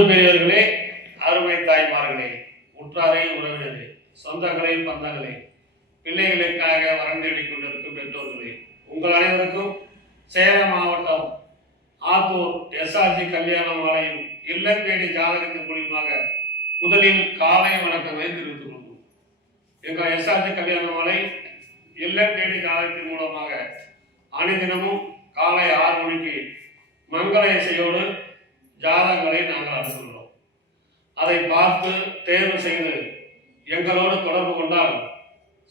அன்பு பெரியவர்களே, அருமை தாய்மார்களே, உற்றாரே, உறவினரே, சொந்தங்களே, பந்தங்களே, பிள்ளைகளுக்காக வரம் தேடிக் கொண்டிருக்கும் பெற்றோர்களே, உங்கள் அனைவருக்கும் சேலம் மாவட்டம் ஆத்தூர் எஸ்ஆர்ஜி கல்யாண மாலையின் இல்லம் தேடி ஜாதகத்தின் மூலியமாக முதலில் காலை வணக்கங்களை தெரிவித்துக் கொள்வோம். எங்கள் எஸ்ஆர்ஜி கல்யாண மாலை இல்லம் தேடி ஜாதகத்தின் மூலமாக அனைதினமும் காலை 6 மணிக்கு மங்கள இசையோடு ஜாதகங்களை நாங்கள் அனுப்புகிறோம். அதை பார்த்து தேர்வு செய்து எங்களோடு தொடர்பு கொண்டால்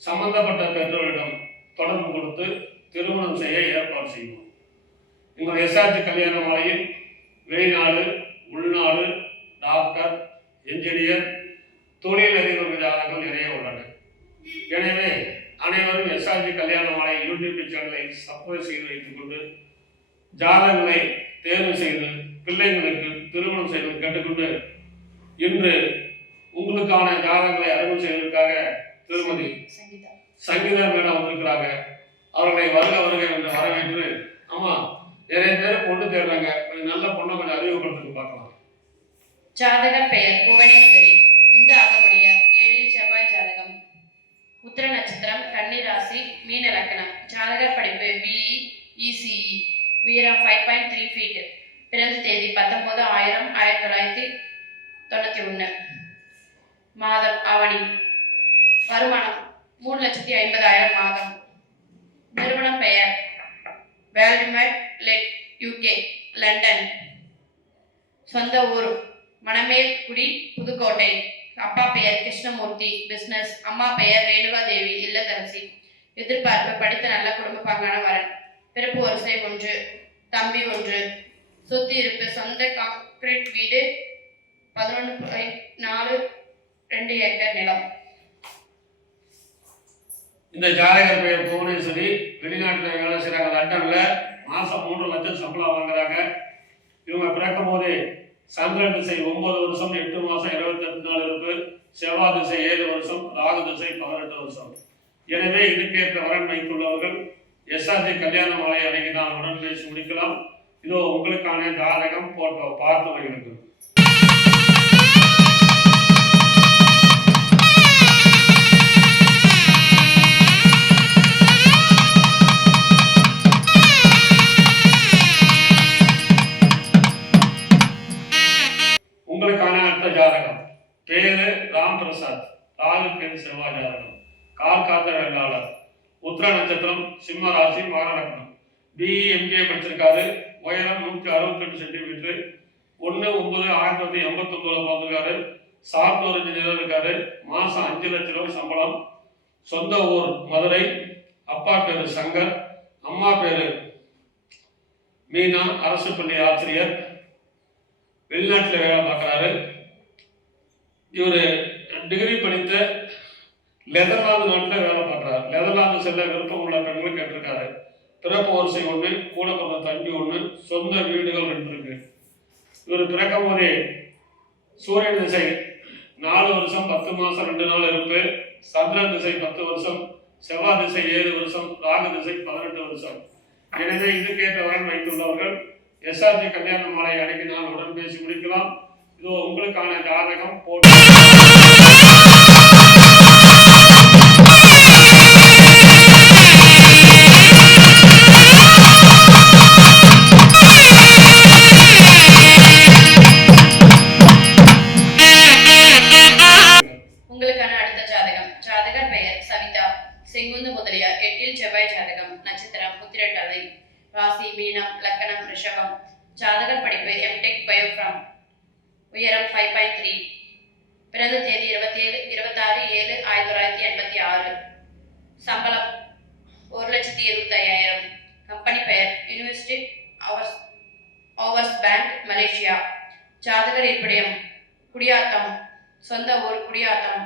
சம்பந்தப்பட்ட பெற்றோரிடம் தொடர்பு கொடுத்து திருமணம் செய்ய ஏற்பாடு செய்வோம். எங்கள் எஸ்ஆர்ஜி கல்யாண மாலையில் வெளிநாடு, உள்நாடு, டாக்டர், என்ஜினியர், தொழிலதிபர் ஜாதகங்கள் நிறைய உள்ளன. எனவே அனைவரும் எஸ்ஆர்ஜி கல்யாண மாலை யூடியூப் சேனலை சப்ஸ்கிரைப் செய்து வைத்துக் கொண்டு ஜாதகங்களை தேர்வு செய்து பிள்ளைகளுக்கு திருமணம் செய்து கேட்டுக்கொண்டு இன்று உங்களுக்கான ஜாதகங்களை அறிமுகம் செய்வதற்காக திருமதி சங்கீதா மேடம் வந்திருக்கிறாங்க. அவர்களை வருக என்று வரவேற்று, ஆமா நிறைய பேர் பொண்ணு தேடுறாங்க, கொஞ்சம் நல்ல பொண்ணை கொஞ்சம் அறிமுகப்படுத்தி பார்க்கலாம். ஜாதகர் பெயர் புவனேஸ்வரி. இந்த ஆகக்கூடிய 7 செவ்வாய் ஜாதகம், உத்திர நட்சத்திரம், கன்னி ராசி, மீன லக்னம். ஜாதகர் படிப்பு BE ECE, உயரம் 5.3 ஃபீட். பிறந்த தேதி 19/1991, மாதம் ஆவணி. வருமானம் 3,50,000 மாதம். நிறுவனம் பெயர் வேல்டிமேட் லெக் UK, லண்டன். சொந்த ஊர் மணமேல்குடி, புதுக்கோட்டை. அப்பா பெயர் கிருஷ்ணமூர்த்தி, பிசினஸ். அம்மா பெயர் ரேணுகா தேவி, இல்லத்தரசி. எதிர்பார்ப்பு படித்த நல்ல குடும்ப பாங்கான வரன். பிறப்பு வரிசை 1, தம்பி 1. சொத்து இருப்பு சொந்த கான்கிரீட் வீடு, 11.42 ஏக்கர் நிலம். இந்த ஜாதகர் பெயர் புவனேஸ்வரி. வெளிநாட்டில் வேலை செய்கிறாங்க, லண்டன்ல. மாசம் 3 லட்சம் சம்பளம் வாங்குறாங்க. இவங்க பிறக்கும் போதே சந்திரன் திசை 9 வருஷம் 8 மாசம் 28 நாள் இருப்பு, செவ்வாய் திசை 7 வருஷம், ராகு திசை 18 வருஷம். எனவே இதுக்கேற்ற வரன் வைத்துள்ளவர்கள் எஸ்ஆர்ஜி கல்யாண மாலை அன்னைக்கு நான் உடன் பேசி முடிக்கலாம். இதோ உங்களுக்கான ஜாதகம் போட்டோ பார்த்து வைக்கிறது. உங்களுக்கான அடுத்த ஜாதகம் பேரு ராம் பிரசாத், ராகு பேரு செவ்வாய் ஜாதகம், கால் காத்த வேளாளர், உத்திர நட்சத்திரம், சிம்ம ராசி, மகர லக்னம். BE MBA படிச்சிருக்காரு. உயரம் 168 சென்டிமீட்டர். 1/9/1989 பிறந்திருக்காரு. சாஃப்ட்வேர் இன்ஜினியர் இருக்காரு. மாசம் 5 லட்சம் ரூபாய் சம்பளம். சொந்த ஊர் மதுரை. அப்பா பேரு சங்கர், அம்மா பேரு மீனா, அரசு பள்ளி ஆசிரியர். வெளிநாட்டில் வேலை பார்க்குறாரு. இவர் டிகிரி படித்த நெதர்லாந்து நாட்டில் வேலை பார்க்குறாரு. நெதர்லாந்து செல்ல விருப்பம் உள்ள பெண்களும் கேட்டிருக்காரு. பிறப்பு வரிசை 1, கூட பிறந்த தம்பி 1, சொந்த வீடுகள் 2 இருக்கு. இவர் பிறக்கும் போதே சூரியன் திசை 4 வருஷம் 10 மாசம் 2 நாள் இருப்பு, சந்திரன் திசை 10 வருஷம், செவ்வாய் திசை 7 வருஷம், ராகு திசை 18 வருஷம். எனவே இதுக்கேற்ற வரன் வைத்துள்ளவர்கள் எஸ்ஆர்ஜி கல்யாண மாலை அன்னைக்கு நான் உடன் பேசி முடிக்கலாம். இதோ உங்களுக்கான ஜாதகம் போட்டு. உங்களுக்கான அடுத்த ஜாதகம், ஜாதகர் பெயர் சவிதா, செங்குந்து முதலியார். 8 செவ்வாய் ஜாதகம், நட்சத்திரம் உத்திரட்டாதி, ராசி மீனம், லக்னம் ரிஷபம். ஜாதகர் படிப்பு MTech பயோஃப்ரம், உயரம் 5.3. பிறந்த தேதி 26/7/1986. சம்பளம் 1,75,000. கம்பெனி பெயர் யூனிவர்சிட்டி ஓவர்ஸ் பேங்க், மலேசியா. ஜாதகர் இருப்பிடம் குடியாத்தம், சொந்த ஊர் குடியாத்தம்.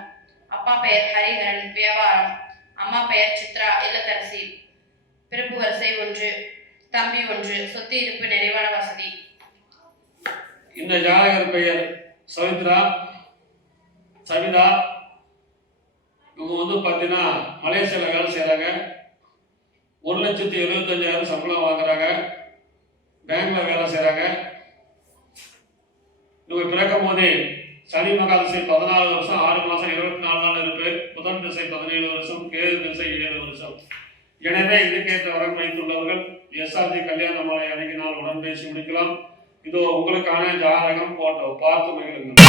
அப்பா பெயர் ஹரிஹரன், வியாபாரம். அம்மா பெயர் சித்ரா, இல்லத்தரசி. பிறப்பு வரிசை 1, தம்பி 1. சொத்து இருப்பு நிறைவான வசதி. இந்த ஜாதகர் பெயர் சவிதா. இவங்க பார்த்தீங்கன்னா மலேசியாவில் வேலை செய்கிறாங்க. 1,75,000 சம்பளம் வாங்குறாங்க. பேங்க்ல வேலை செய்கிறாங்க. இவங்க பிறக்கும் போதே சனி மகா திசை 14 வருஷம் 6 மாசம் 24 நாள் இருப்பு, புதன் திசை 17 வருஷம், கேது திசை 7 வருஷம். எனவே இதுக்கேற்ற வரன் வைத்துள்ளவர்கள் எஸ்ஆர்ஜி கல்யாண மாலை அணுகினால் உடன் பேசி முடிக்கலாம். இதோ உங்களுக்கான ஜாதகம் போட்டோ பார்த்து மகிழுங்கள்.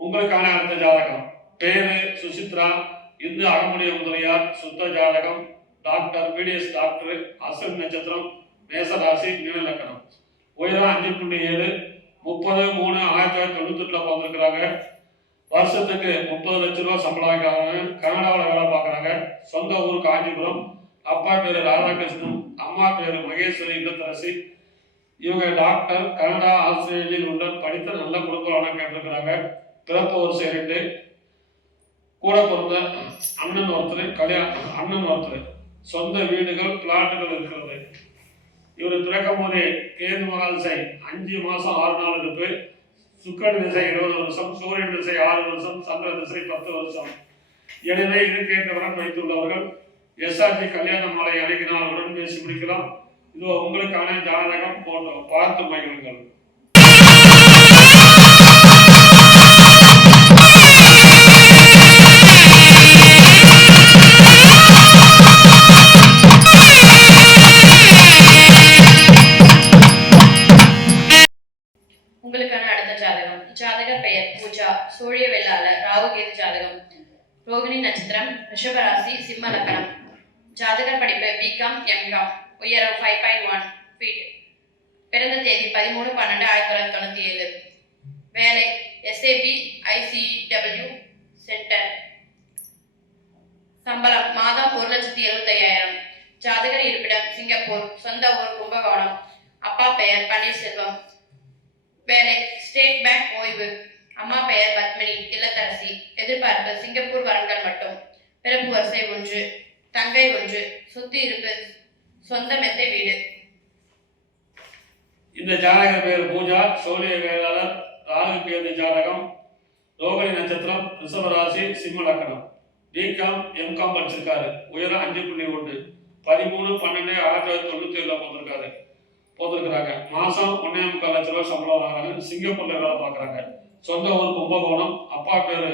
உங்களுக்கான அடுத்த ஜாதகம். பேரு சுசித்ரா, இந்து அகமுடைய முதலியார், சுத்த ஜாதகம், டாக்டர் பிடிஎஸ் டாக்டர், அஸ்வின் நட்சத்திரம், மேசராசி, மீன லக்கணம். உயரம் 5.7, 30/3/1998 பிறந்திருக்கிறாங்க. வருஷத்துக்கு 30 லட்ச ரூபா சம்பளம் வாங்கிக்கிறாங்க. கனடாவில் வேலை பார்க்குறாங்க. சொந்த ஊர் காஞ்சிபுரம். அப்பா பேரு ராதாகிருஷ்ணன், அம்மா பேரு மகேஸ்வரி இல்லத்தரசி. இவங்க டாக்டர், கனடா ஆஸ்திரேலியாவில் உள்ள படித்த நல்ல குடும்பம் கேட்டிருக்கிறாங்க. பிறப்பு வருஷம் 2. கூட பிறந்த அண்ணன் ஒருத்தர், சொந்த வீடுகள் பிளாட்டுகள் இருக்கிறது. இவர் பிறக்கும் போதே கேது மகா திசை 5 மாசம் 6 நாள் இருப்பு, சுக்கிர திசை 20 வருஷம், சூரியன் திசை 6 வருஷம், சந்திர திசை 10 வருஷம். எனவே இதுக்கேற்ற வரன் வைத்துள்ளவர்கள் எஸ்ஆர்ஜி கல்யாண மாலை அணுகினால் உடன் பேசி முடிக்கலாம். இதோ உங்களுக்கான ஜாதகம் போட்டோ பார்த்து மகிழுங்கள். உங்களுக்கான அடுத்த ஜாதகம். ஜாதகர் பெயர் பூஜா, சூரிய வெள்ளாளர், ராகுகேது ஜாதகம், ரோகிணி நட்சத்திரம், ரிஷபராசி, சிம்ம லக்கணம். ஜாதகர் படிப்பு பிகாம் எம்காம், உயரம் 5.1 ஃபீட், பிறந்த தேதி 13/12/1997, வேலை SAP ICW சென்டர், சம்பளம் மாதம் 1,75,000. ஜாதகர் இருப்பிடம் சிங்கப்பூர், சொந்த ஊர் கும்பகோணம், அப்பா பெயர் பன்னீர்செல்வம், வேலை ஸ்டேட் பேங்க் ஓய்வு, அம்மா பெயர் பத்மினி இல்லத்தரசி. எதிர்பார்ப்பு சிங்கப்பூர் வரன்கள் மட்டும். பிறப்பு வரிசை 1, தங்கை 1, சொத்து இருப்பு சொந்த மெத்தை வீடு. இந்த ஜாதக பேர் பூஜா, சூரிய வேளாளர், ராகு கேது ஜாதகம், ரோகிணி நட்சத்திரம், ரிஷபராசி, சிம்ம லக்கணம். பிகாம் எம்காம் படிச்சிருக்காரு. உயரம் 5.1, 13/12/1997 போட்டிருக்கிறாங்க. மாசம் 1.25 லட்ச ரூபாய் சம்பளம் வாங்குறாங்க. சிங்கப்பூர்ல வேலை பார்க்குறாங்க. சொந்த ஊர் கும்பகோணம். அப்பா பேரு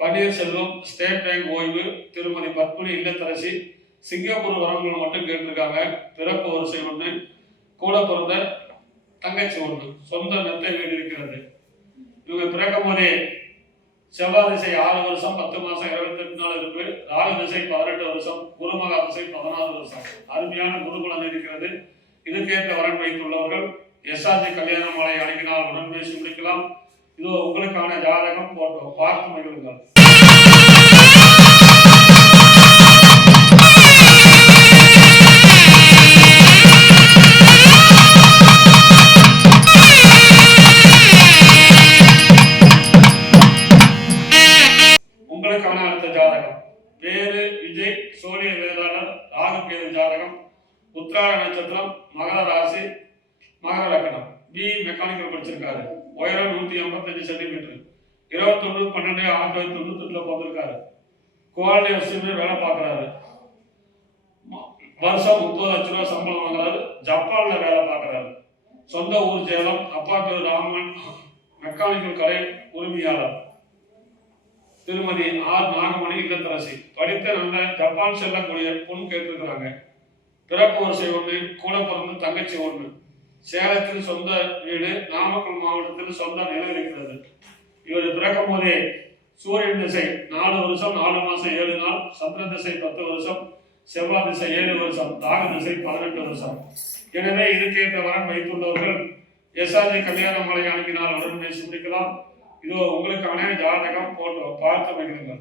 பன்னீர்செல்வம், ஸ்டேட் பேங்க் ஓய்வு, திருமதி பத்மினி இல்லத்தரசி. சிங்கப்பூர் வரவங்களை மட்டும் கேட்டிருக்காங்க. பிறப்பு வரிசை 1, கூட பிறந்த தங்கச்சி 1, சொந்த மெத்தை வீடு இருக்கிறது. இவங்க பிறக்கும் போதே செவ்வாய் திசை 6 வருஷம் 10 மாசம் 28 நாள் இருப்பு, ராகு திசை 18 வருஷம், குருமகா திசை 16 வருஷம். அருமையான குருகுலம் இருக்கிறது. இதுக்கேற்ற வரன் வைத்துள்ளவர்கள் எஸ்ஆர்ஜி கல்யாண மாலை அணுகினால் உடன் பேசி முடிக்கலாம். இதோ உங்களுக்கான ஜாதகம் போட்டோ பார்த்து மகிழுங்கள். உங்களுக்கான அடுத்த ஜாதகம். பேரு விஜய், சூரிய வேளாளர், ராகு கேது ஜாதகம், உத்திராட நட்சத்திரம், மகர ராசி, மகர லக்கணம். பி மெக்கானிக்கல் படிச்சிருக்காரு. உயரம் 185 சென்டிமீட்டர். 21/12/1998 பிறந்திருக்காரு. குவாலிட்டி வசதியுமே வேலை பார்க்குறாரு. வருஷம் 30 லட்ச ரூபாய் சம்பளம் வாங்குறாரு. ஜப்பான்ல வேலை பார்க்குறாரு. சொந்த ஊர் சேலம். அப்பா பேர் ராமன், மெக்கானிக்கல் கடை உரிமையாளர். திருமதி ஆர் நாகமணி இல்லத்தரசி. படித்த நல்ல ஜப்பான் செல்லக்கூடிய பொண்ணு கேட்டிருக்கிறாங்க. பிறப்பு வரிசை 1, கூட பிறந்த தங்கச்சி 1. சேலத்தில் சொந்த வீடு, நாமக்கல் மாவட்டத்தில் சொந்த நிலம் இருக்கிறது. இவர் பிறக்கும் போதே சூரியன் திசை 4 வருஷம் 4 மாசம் 7 நாள், சந்திர திசை 10 வருஷம், செவ்வாய் திசை 7 வருஷம், ராகு திசை 18 வருஷம். எனவே இதுக்கேற்ற வரன் வைத்துள்ளவர்கள் எஸ்ஆர்ஜி கல்யாண மாலை அணுகினால் உடன் பேசி முடிக்கலாம். இதோ உங்களுக்கான ஜாதகம் போட்டோ பார்த்து மகிழுங்கள்.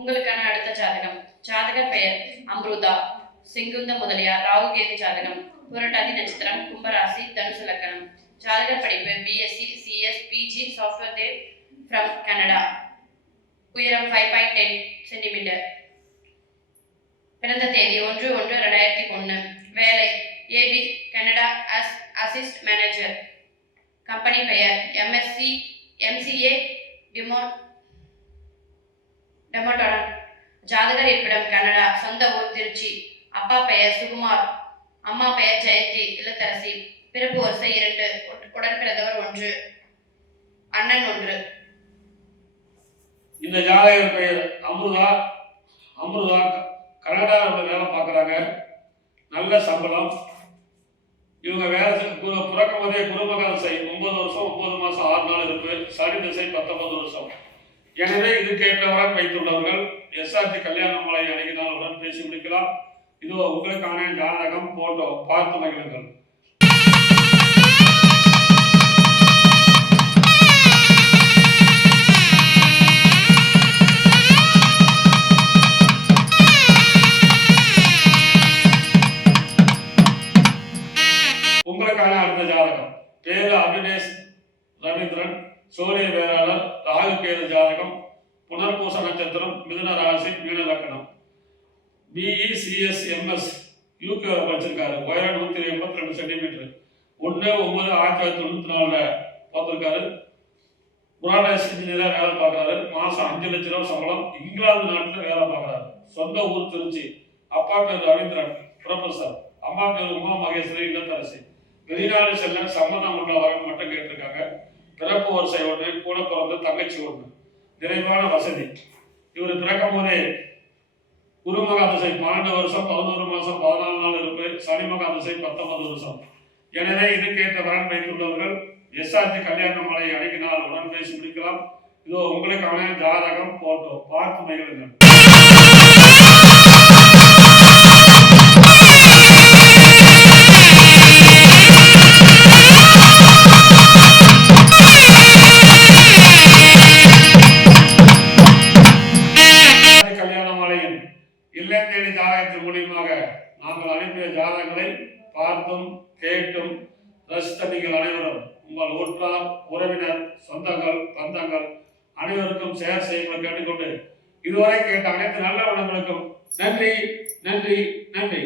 உங்களுக்கான அடுத்த ஜாதகம். ஜாதகர் பெயர் அம்ருதா, செங்குந்த முதலியார், ராகுகேது ஜாதகம், புரட்டாதி நட்சத்திரம், கும்பராசி, தனுசு லக்கணம். ஜாதகர் படிப்பு BSc CS PG software dev from Canada. உயரம் 5.10 சென்டிமீட்டர். பிறந்த தேதி 1/1/2001. வேலை AB Canada assist manager. Company பெயர் MCA டெமோட்டோடன். ஜாதகர் இருப்பிடம் கனடா. சொந்த ஊர் திருச்சி. அப்பா பெயர் சுகுமார், அம்மா பெயர் ஜெயந்தி இல்லத்தரசி. பிறப்பு வரிசை 2, உடன் பிறந்தவர் 1, அண்ணன் 1. இந்த ஜாதகர் பெயர் அமிர்தா. கனடாவில் வேலை பார்க்குறாங்க. நல்ல சம்பளம். இவங்க வேலை பிறக்கும் போதே குருமக திசை 9 வருஷம் 9 மாதம் 6 நாள் இருப்பு. சனி திசை 19 வருஷம். எனவே இதுக்கேற்றவராக வைத்துள்ளவர்கள் SRT கல்யாணமலை அணுகினால் உடன் பேசி முடிக்கலாம். இதோ உங்களுக்கான ஜாதகம் போட்டோ பார்த்து மகிழுங்கள். உங்களுக்கான அடுத்த ஜாதகம். பேரு அபினேஷ் ரவீந்திரன். சூரிய வேளாளர். ராகு கேது ஜாதகம். புனர்பூச நட்சத்திரம். மிதுன ராசி. மீன லக்னம். BECS UK படிச்சிருக்காரு. உயரம் 182 சென்டிமீட்டர். 1/9/1994 பார்த்திருக்காரு. புராடஸ் இன்ஜினியராக வேலை பார்க்குறாரு. மாதம் 5 லட்ச ரூபா சம்பளம். இங்கிலாந்து நாட்டில் வேலை பார்க்குறாரு. சொந்த ஊர் திருச்சி. அப்பா பேர் ரவீந்திரன், ப்ரொஃபஸர். அம்மா பேர் உமா மகேஸ்வரி இல்லத்தரசி. வெளிநாடு செல்ல சம்மதம் உள்ளவர்கள் மட்டும் கேட்டிருக்காங்க. பிறப்பு வரிசை 1, கூட பிறந்த தங்கச்சி 1. நிறைவான வசதி. இவர் பிறக்கும் போதே குருமகா திசை 12 வருஷம் 11 மாதம் 14 நாள் இருப்பு. சனிமகா திசை 19 வருஷம். எனவே இதுக்கேற்ற வரன் வைத்துள்ளவர்கள் SRT கல்யாணமலை அணுகினால் உடன் பேசி முடிக்கலாம். இதோ உங்களுக்கான ஜாதகம் போட்டோ பார்த்து மகிழுங்கள். இல்லம் தேடி ஜாதகத்தின் மூலியமாக நாங்கள் அனுப்பிய ஜாதகங்களை பார்த்தும் கேட்டும் ரசித்த நீங்கள் அனைவரும் உங்கள் உற்றார் உறவினர் சொந்தங்கள் பந்தங்கள் அனைவருக்கும் ஷேர் செய்யுங்கள் கேட்டுக்கொண்டு இதுவரை கேட்ட அனைத்து நல்ல உள்ளங்களுக்கும் நன்றி நன்றி நன்றி.